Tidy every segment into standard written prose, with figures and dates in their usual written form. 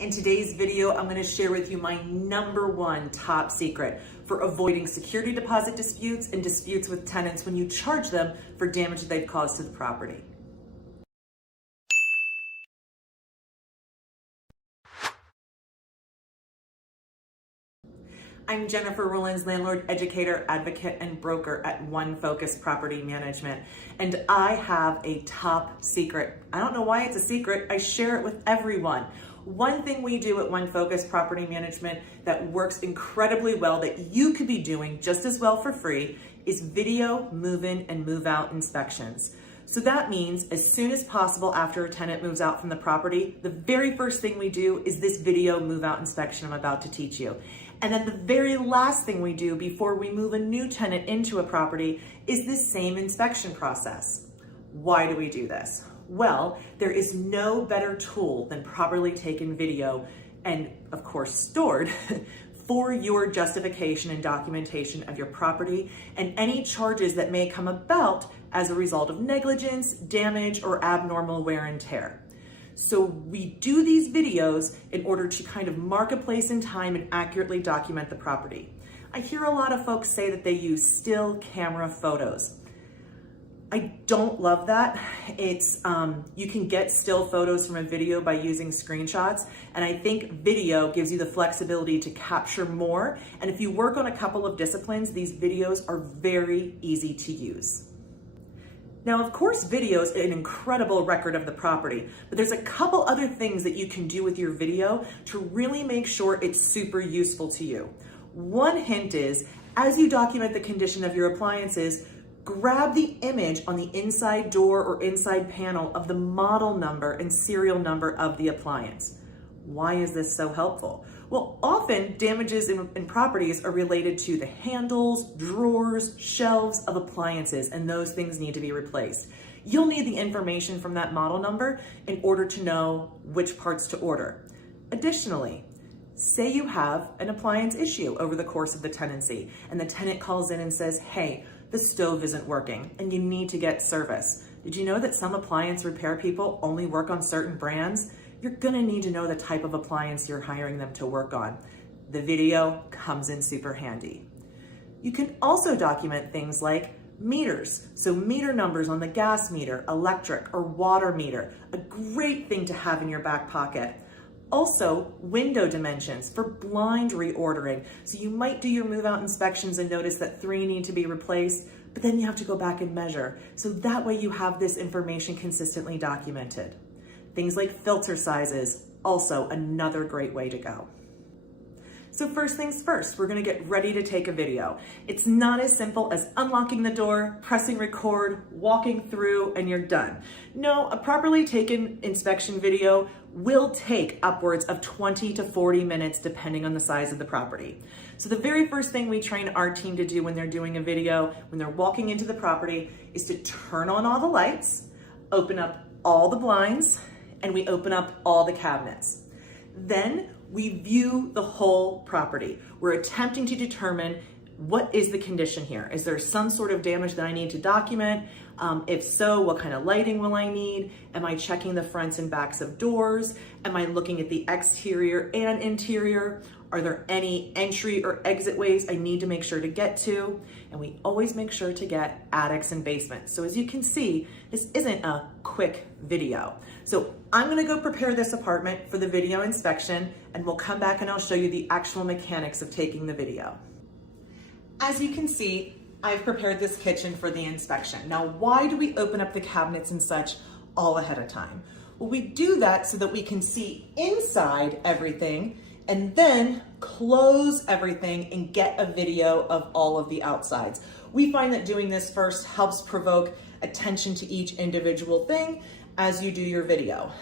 In today's video, I'm going to share with you my #1 top secret for avoiding security deposit disputes and disputes with tenants when you charge them for damage they've caused to the property. I'm Jennifer Rollins, landlord, educator, advocate, and broker at One Focus Property Management. And I have a top secret. I don't know why it's a secret. I share it with everyone. One thing we do at One Focus Property Management that works incredibly well, that you could be doing just as well for free, is video move-in and move-out inspections. So that means as soon as possible after a tenant moves out from the property, the very first thing we do is this video move-out inspection I'm about to teach you. And then the very last thing we do before we move a new tenant into a property is this same inspection process. Why do we do this? Well, there is no better tool than properly taken video and, of course, stored for your justification and documentation of your property and any charges that may come about as a result of negligence, damage, or abnormal wear and tear. So we do these videos in order to kind of mark a place in time and accurately document the property. I hear a lot of folks say that they use still camera photos. I don't love that. It's you can get still photos from a video by using screenshots, and I think video gives you the flexibility to capture more. And if you work on a couple of disciplines, these videos are very easy to use. Now, of course, video is an incredible record of the property, but there's a couple other things that you can do with your video to really make sure it's super useful to you. One hint is, as you document the condition of your appliances, grab the image on the inside door or inside panel of the model number and serial number of the appliance. Why is this so helpful? Well, often damages in properties are related to the handles, drawers, shelves of appliances, and those things need to be replaced. You'll need the information from that model number in order to know which parts to order. Additionally, say you have an appliance issue over the course of the tenancy, and the tenant calls in and says, hey, the stove isn't working, and you need to get service. Did you know that some appliance repair people only work on certain brands? You're gonna need to know the type of appliance you're hiring them to work on. The video comes in super handy. You can also document things like meters. So meter numbers on the gas meter, electric, or water meter, a great thing to have in your back pocket. Also, window dimensions for blind reordering. So you might do your move-out inspections and notice that 3 need to be replaced, but then you have to go back and measure. So that way you have this information consistently documented. Things like filter sizes, also another great way to go. So first things first, we're gonna get ready to take a video. It's not as simple as unlocking the door, pressing record, walking through, and you're done. No, a properly taken inspection video will take upwards of 20 to 40 minutes depending on the size of the property. So the very first thing we train our team to do when they're doing a video, when they're walking into the property, is to turn on all the lights, open up all the blinds, and we open up all the cabinets. Then we view the whole property. We're attempting to determine what is the condition here. Is there some sort of damage that I need to document? If so, what kind of lighting will I need? Am I checking the fronts and backs of doors? Am I looking at the exterior and interior? Are there any entry or exit ways I need to make sure to get to? And we always make sure to get attics and basements. So as you can see, this isn't a quick video. So I'm gonna go prepare this apartment for the video inspection, and we'll come back and I'll show you the actual mechanics of taking the video. As you can see, I've prepared this kitchen for the inspection. Now, why do we open up the cabinets and such all ahead of time? Well, we do that so that we can see inside everything and then close everything and get a video of all of the outsides. We find that doing this first helps provoke attention to each individual thing as you do your video.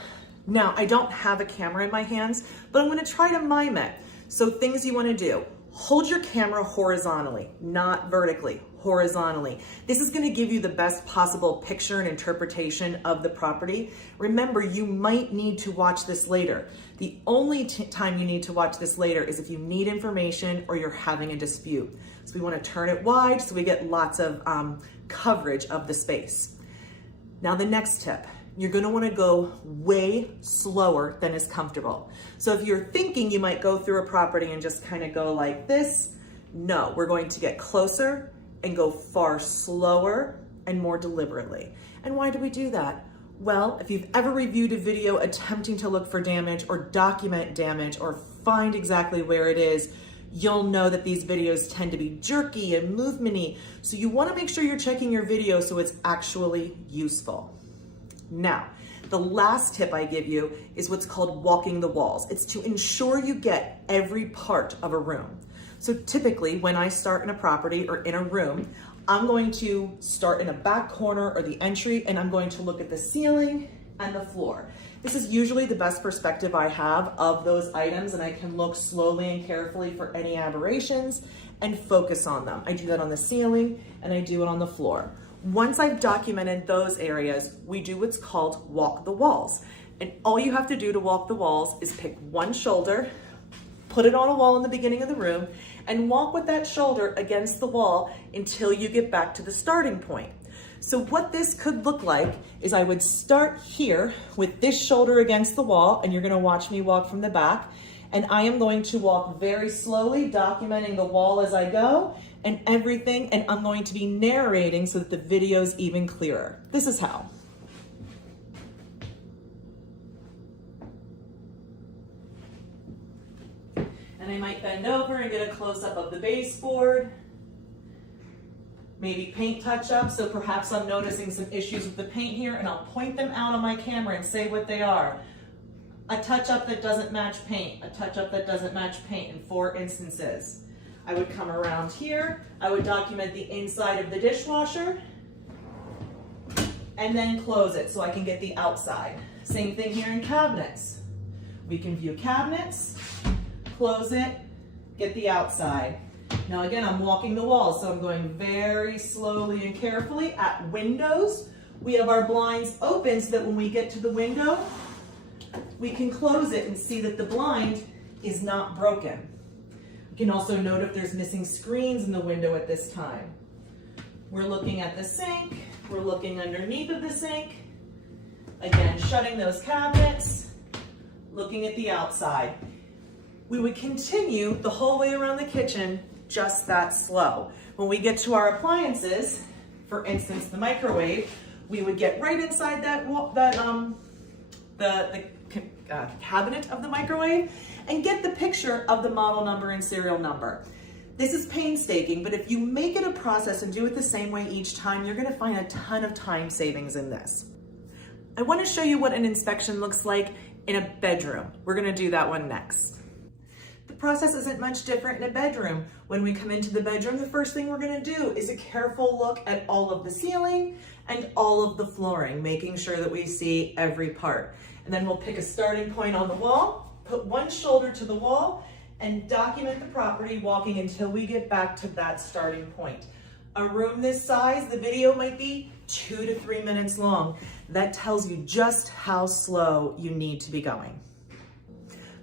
Now, I don't have a camera in my hands, but I'm gonna try to mime it. So things you wanna do: hold your camera horizontally, not vertically, horizontally. This is gonna give you the best possible picture and interpretation of the property. Remember, you might need to watch this later. The only time you need to watch this later is if you need information or you're having a dispute. So we wanna turn it wide so we get lots of coverage of the space. Now the next tip, You're gonna wanna go way slower than is comfortable. So if you're thinking you might go through a property and just kind of go like this, no, we're going to get closer and go far slower and more deliberately. And why do we do that? Well, if you've ever reviewed a video attempting to look for damage or document damage or find exactly where it is, you'll know that these videos tend to be jerky and movementy. So you wanna make sure you're checking your video so it's actually useful. Now, the last tip I give you is what's called walking the walls. It's to ensure you get every part of a room. So typically when I start in a property or in a room, I'm going to start in a back corner or the entry, and I'm going to look at the ceiling and the floor. This is usually the best perspective I have of those items, and I can look slowly and carefully for any aberrations and focus on them. I do that on the ceiling and I do it on the floor. Once I've documented those areas, we do what's called walk the walls. And all you have to do to walk the walls is pick one shoulder, put it on a wall in the beginning of the room, and walk with that shoulder against the wall until you get back to the starting point. So what this could look like is I would start here with this shoulder against the wall, and you're gonna watch me walk from the back, and I am going to walk very slowly, documenting the wall as I go and everything, and I'm going to be narrating so that the video's even clearer. This is how. And I might bend over and get a close-up of the baseboard. Maybe paint touch-up, so perhaps I'm noticing some issues with the paint here, and I'll point them out on my camera and say what they are. A touch-up that doesn't match paint, a touch-up that doesn't match paint in 4 instances. I would come around here, I would document the inside of the dishwasher, and then close it so I can get the outside. Same thing here in cabinets. We can view cabinets, close it, get the outside. Now again, I'm walking the walls, so I'm going very slowly and carefully. At windows, we have our blinds open so that when we get to the window, we can close it and see that the blind is not broken. You can also note if there's missing screens in the window at this time. We're looking at the sink, we're looking underneath of the sink. Again, shutting those cabinets, looking at the outside. We would continue the whole way around the kitchen just that slow. When we get to our appliances, for instance, the microwave, we would get right inside the cabinet of the microwave and get the picture of the model number and serial number. This is painstaking, but if you make it a process and do it the same way each time, you're gonna find a ton of time savings in this. I wanna show you what an inspection looks like in a bedroom. We're gonna do that one next. The process isn't much different in a bedroom. When we come into the bedroom, the first thing we're gonna do is a careful look at all of the ceiling and all of the flooring, making sure that we see every part. And then we'll pick a starting point on the wall, put one shoulder to the wall, and document the property walking until we get back to that starting point. A room this size, the video might be 2 to 3 minutes long. That tells you just how slow you need to be going.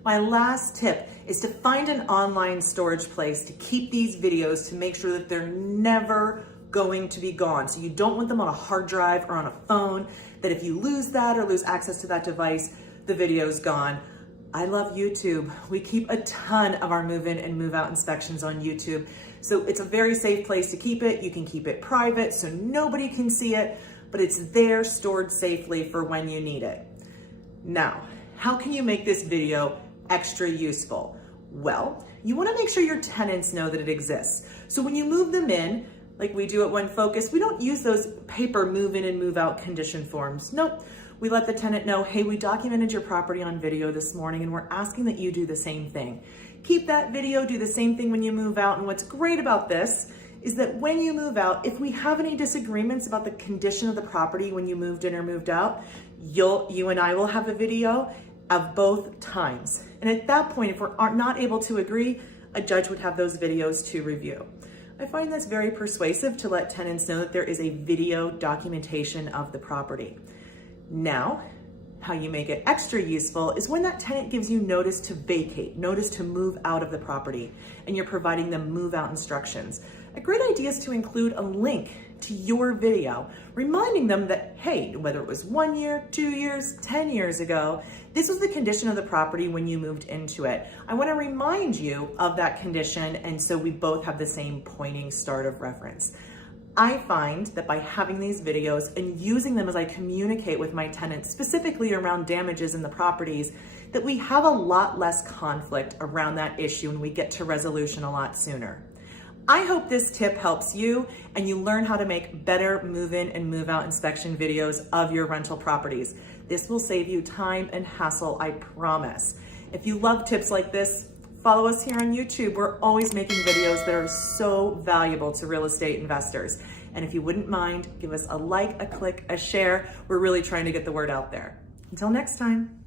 My last tip is to find an online storage place to keep these videos to make sure that they're never going to be gone. So you don't want them on a hard drive or on a phone, that if you lose that or lose access to that device, the video's gone. I love YouTube. We keep a ton of our move-in and move-out inspections on YouTube. So it's a very safe place to keep it. You can keep it private so nobody can see it, but it's there stored safely for when you need it. Now, how can you make this video extra useful? Well, you wanna make sure your tenants know that it exists. So when you move them in, like we do at One Focus, we don't use those paper move-in and move-out condition forms. Nope. We let the tenant know, hey, we documented your property on video this morning and we're asking that you do the same thing. Keep that video, do the same thing when you move out. And what's great about this is that when you move out, if we have any disagreements about the condition of the property when you moved in or moved out, you and I will have a video of both times. And at that point, if we're not able to agree, a judge would have those videos to review. I find that's very persuasive to let tenants know that there is a video documentation of the property. Now, how you make it extra useful is when that tenant gives you notice to vacate, notice to move out of the property, and you're providing them move out instructions. A great idea is to include a link to your video, reminding them that, hey, whether it was 1 year, 2 years, 10 years ago, this was the condition of the property when you moved into it. I want to remind you of that condition, and so we both have the same pointing start of reference. I find that by having these videos and using them as I communicate with my tenants, specifically around damages in the properties, that we have a lot less conflict around that issue and we get to resolution a lot sooner. I hope this tip helps you and you learn how to make better move-in and move-out inspection videos of your rental properties. This will save you time and hassle, I promise. If you love tips like this, follow us here on YouTube. We're always making videos that are so valuable to real estate investors. And if you wouldn't mind, give us a like, a click, a share. We're really trying to get the word out there. Until next time.